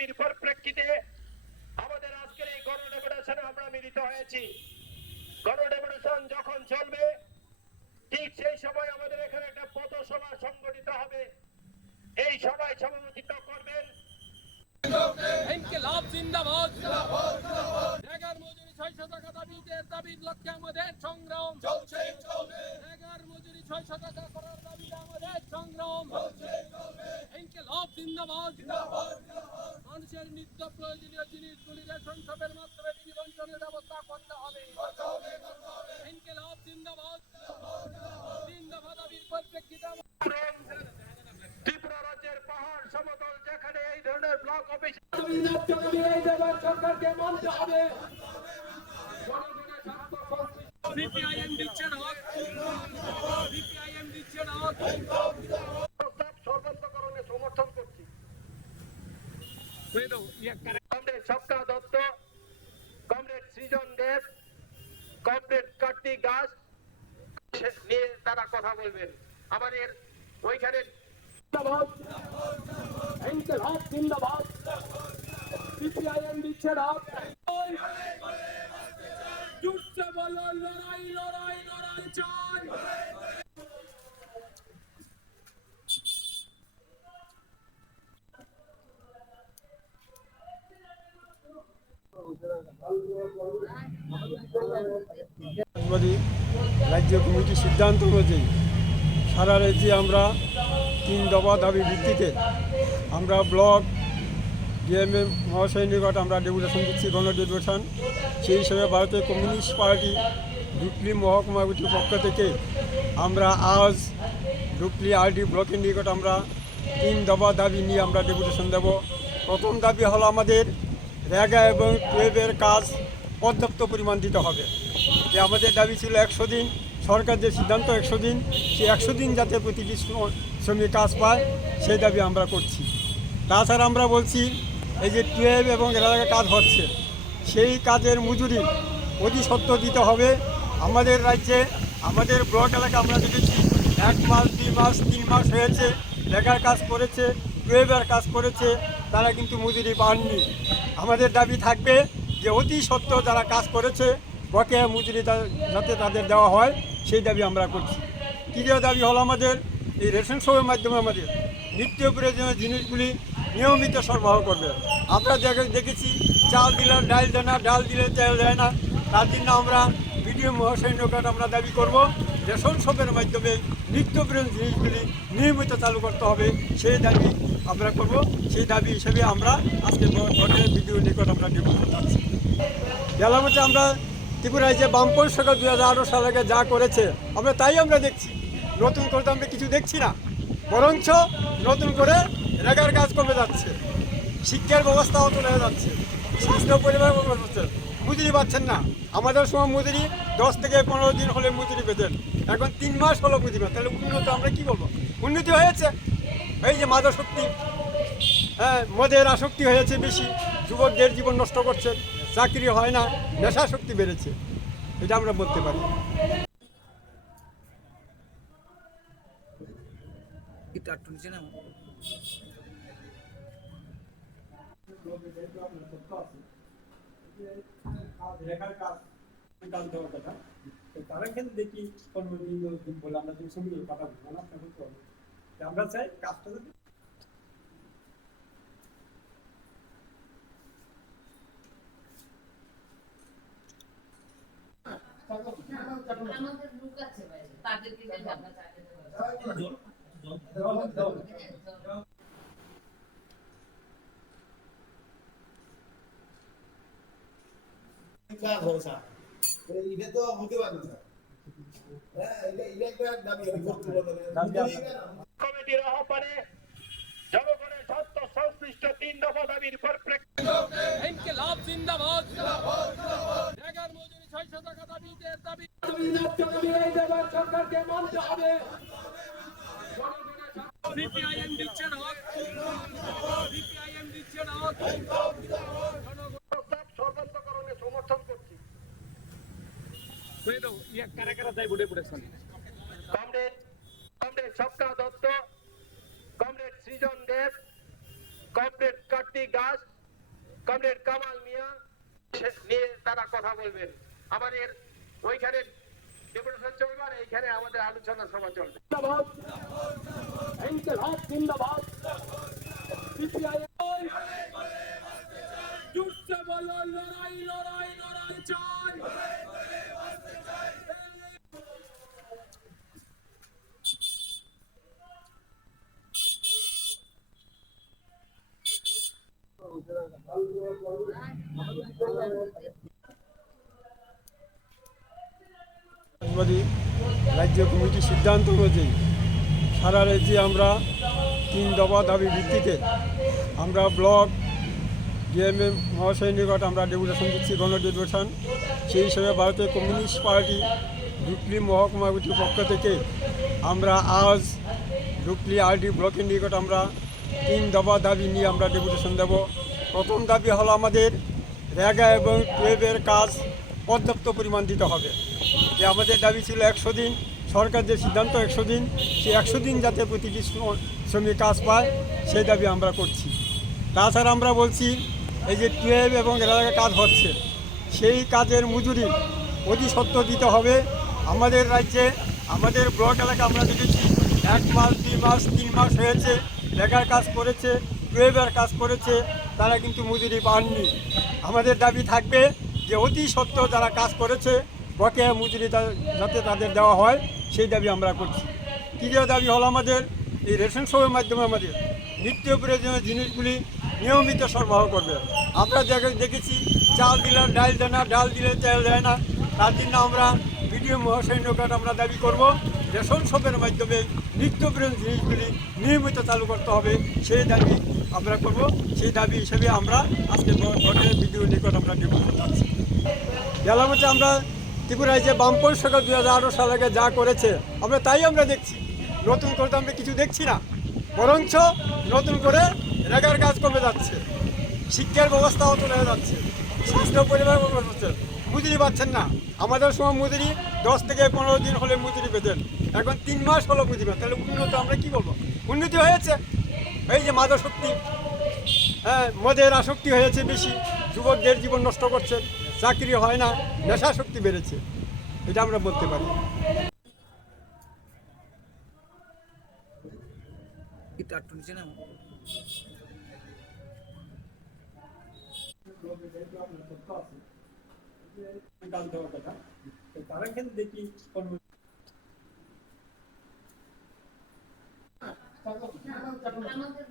দাবির পরিপ্রেক্ষিতে আমাদের আজকের এই গণ ডেপুটেশনে আমরা মিলিত হয়েছি। গণ ডেপুটেশন যখন চলবে ঠিক সেই সময় আমাদের এখানে একটা পথসভা সংগঠিত হবে। এই সভায় সভাপতিত্ব করবেন ইনকিলাব জিন্দাবাদ। এগার মজুরি ছয়শো টাকা দাবিতে দাবির লক্ষ্যে আমাদের সংগ্রাম। চলছে মজুরি ছয়শো টাকা করার দাবিতে আমাদের সংগ্রাম। ইনকিলাব জিন্দাবাদ মানুষের নিত্য প্রয়োজনীয় জিনিসগুলি রেশন শপের মাধ্যমে বিধি বন্টনের ব্যবস্থা করতে হবে। ইনকিলাব জিন্দাবাদ। তিন দফা পরিপ্রেক্ষিতে ত্রিপুরা রাজ্যের পাহাড় সমতল যেখানে এই ধরনের ব্লক অফিস সরকারকে মানতে হবে সিপিআইএম দিচ্ছে না। সিপিআইএম দিচ্ছে না প্রস্তাব সর্বান্তকরণে সমর্থন করছি comrade Sabka Dutta comrade Srijan Deb comrade Kartik Das নিয়ে তারা কথা বলবেন। আমাদের ওইখানে ইনকিলাব জিন্দাবাদ সিপিআইএম দিচ্ছে রাজ্য কমিটির সিদ্ধান্ত অনুযায়ী সারা রাজ্যে আমরা তিন দফা দাবি ভিত্তিতে আমরা ব্লক ডিএমএ মহাশয় নিকট আমরা ডেপুটেশন দিচ্ছি গণ ডেপুটেশন। সেই হিসেবে ভারতীয় কমিউনিস্ট পার্টি ডুকলি মহকুমা কমিটির পক্ষ থেকে আমরা আজ ডুকলি আরডি ব্লকের নিকট আমরা তিন দফা দাবি নিয়ে আমরা ডেপুটেশন দেব। প্রথম দাবি হলো আমাদের রেগা এবং টুয়েবের কাজ পর্যাপ্ত পরিমাণ দিতে হবে। যে আমাদের দাবি ছিল একশো দিন, সরকার যে সিদ্ধান্ত একশো দিন সেই একশো দিন যাতে প্রতিটি শ্র- শ্রমিক কাজ পায়, সেই দাবি আমরা করছি। তাছাড়া আমরা বলছি, এই যে টুয়েলভ এবং এলাকায় কাজ হচ্ছে, সেই কাজের মজুরি অতি সত্য দিতে হবে। আমাদের রাজ্যে, আমাদের ব্লক এলাকা আমরা দেখেছি, এক মাস, দুই মাস, তিন মাস হয়েছে লেখার কাজ করেছে, টুয়েলভের কাজ করেছে, তারা কিন্তু মজুরি পাননি। আমাদের দাবি থাকবে যে অতি সত্য যারা কাজ করেছে, বকেয়া মজুরি যাতে তাদের দেওয়া হয়, সেই দাবি আমরা করছি। তৃতীয় দাবি হলো আমাদের এই রেশন শপের মাধ্যমে আমাদের নিত্য প্রয়োজনীয় জিনিসগুলি নিয়মিত সরবরাহ করবে। আমরা দেখে- দেখেছি, চাল দিলে ডাল দেয় না, ডাল দিলে চাল দেয় না। তার জন্য আমরা বিডিও নিকট আমরা দাবি করব, রেশন শপের মাধ্যমে নিত্য প্রয়োজনীয় জিনিসগুলি নিয়মিত চালু করতে হবে। সেই দাবি আমরা করব। সেই দাবি হিসেবে আমরা আজকে ভোটের বিডিও নিকট আমরা নিবেদন গেল বছর আমরা ত্রিপুরায় যে বামপন্থ সরকার দু হাজার আঠারো সাল আগে যা করেছে, আমরা তাই আমরা দেখছি। নতুন করে তো আমরা কিছু দেখছি না। বরঞ্চ নতুন করে রেগার কাজ কমে যাচ্ছে। শিক্ষার ব্যবস্থাও চলে যাচ্ছে। শিক্ষা পরিবার হচ্ছে মজুরি পাচ্ছেন না। আমাদের সময় মজুরি দশ থেকে পনেরো দিন হলে মজুরি পেতেন। এখন তিন মাস হলো মজুরি তাহলে উন্নত আমরা কি বলব উন্নতি হয়েছে। এই যে মাদক শক্তি হ্যাঁ মদের আসক্তি হয়েছে বেশি যুবকদের জীবন নষ্ট করছে চাকরি হয় না নেশা শক্তি বেড়েছে এটা আমরা বলতে পারি। তারা কিন্তু দেখি পনেরো দিন দশ দিন বলে আমরা যদি সঙ্গে কথা বলব না আমরা চাই কাজটা যদি আমাদের লোক আছে বাইরে তাদেরকে আমরা চাকরি কাজ হয় স্যার এটা তো হতে পারে না স্যার হ্যাঁ এটা এটা একটা দাবি রিপোর্ট কমিটির আহ্বানে জনগণের স্বার্থ সংশ্লিষ্ট তিন দফা দাবির পরিপ্রেক্ষিতে ইনকিলাব জিন্দাবাদ। এগার মজুরি ছয়শো টাকা দাবিতে দাবি। সরকারকে মানতে হবে সিপিআইএম দিচ্ছে না। সিপিআইএম দিচ্ছে না। সর্বান্তকরণে সমর্থন করছি। Comrade comrade Sabka Dutta Srijan Deb comrade Kartik Das comrade Kamal Mia নিয়ে তারা কথা বলবেন। আমাদের ওইখানে ডেপুটেশন চলবে আর এইখানে আমাদের আলোচনা সভা চলবে। জিন্দাবাদ ইনকিলাব জিন্দাবাদ সিপিআইএম জুটছে বলো লড়াই লড়াই লড়াই চাই সাংবাদিক রাজ্য কমিটির সিদ্ধান্ত অনুযায়ী সারা রাজ্যে আমরা তিন দফা দাবি ভিত্তিতে আমরা ব্লক, ডিএমএম মহাশয় নিকট আমরা ডেপুটেশন দিচ্ছি গণ ডেপুটেশন সেই হিসেবে ভারতীয় কমিউনিস্ট পার্টি ডুকলি মহকুমা কমিটির পক্ষ থেকে আমরা আজ ডুকলি আরডি ব্লকের নিকট আমরা তিন দফা দাবি নিয়ে আমরা ডেপুটেশন দেব। প্রথম দাবি হলো আমাদের রেগা এবং টুয়েবের কাজ পর্যাপ্ত পরিমাণ দিতে হবে। যে আমাদের দাবি ছিল একশো দিন, সরকার যে সিদ্ধান্ত একশো দিন, সেই একশো দিন যাতে প্রতিটি শ্রম- শ্রমিক কাজ পায়, সেই দাবি আমরা করছি। তাছাড়া আমরা বলছি, এই যে টুয়েলভ এবং এলাকায় কাজ হচ্ছে, সেই কাজের মজুরি অতি সত্য দিতে হবে। আমাদের রাজ্যে, আমাদের ব্লক এলাকা আমরা দেখেছি, এক মাস, দুই মাস, তিন মাস হয়েছে বেকার কাজ করেছে টুয়েলভের কাজ করেছে। তারা কিন্তু মজুরি পাননি। আমাদের দাবি থাকবে যে অতি সত্য যারা কাজ করেছে, বকেয়া মজুরি যাতে তাদের দেওয়া হয়, সেই দাবি আমরা করছি। তৃতীয় দাবি হলো আমাদের এই রেশন শপের মাধ্যমে আমাদের নিত্য প্রয়োজনীয় জিনিসগুলি নিয়মিত সরবরাহ করবে। আমরা দেখে- দেখেছি, চাল দিলে ডাল দেয় না, ডাল দিলে চাল দেয় না। তার জন্য আমরা বিডিও মহাশয় নিকট আমরা দাবি করব, রেশন শপের মাধ্যমে নিত্য প্রয়োজনীয় জিনিসগুলি নিয়মিত চালু করতে হবে। সেই দাবি আমরা করব। সেই দাবি হিসেবে আমরা আজকে ভোটের বিডিও নিকট আমরা নির্বাচন করছি গেলাম হচ্ছে আমরা ত্রিপুরায় যে বামপন সরকার দু হাজার আঠারো সাল আগে যা করেছে, আমরা তাই আমরা দেখছি। নতুন করে তো আমরা কিছু দেখছি না। বরঞ্চ নতুন করে রেগার কাজ কমে যাচ্ছে। শিক্ষার ব্যবস্থাও চলে যাচ্ছে। স্বাস্থ্য পরিবার হচ্ছে। মজুরি পাচ্ছেন না। আমাদের সময় মজুরি দশ থেকে পনেরো দিন হলে মজুরি পেতেন। এখন তিন মাস হলো পান। তাহলে উন্নত আমরা কি বলব? উন্নতি হয়েছে। এই যে মাদক শক্তি হ্যাঁ মদের আসক্তি হয়েছে বেশি যুবকদের জীবন নষ্ট করছে চাকরি হয় না নেশা শক্তি বেড়েছে। এটা আমরা বলতে পারি। তারা কিন্তু দেখি 咱们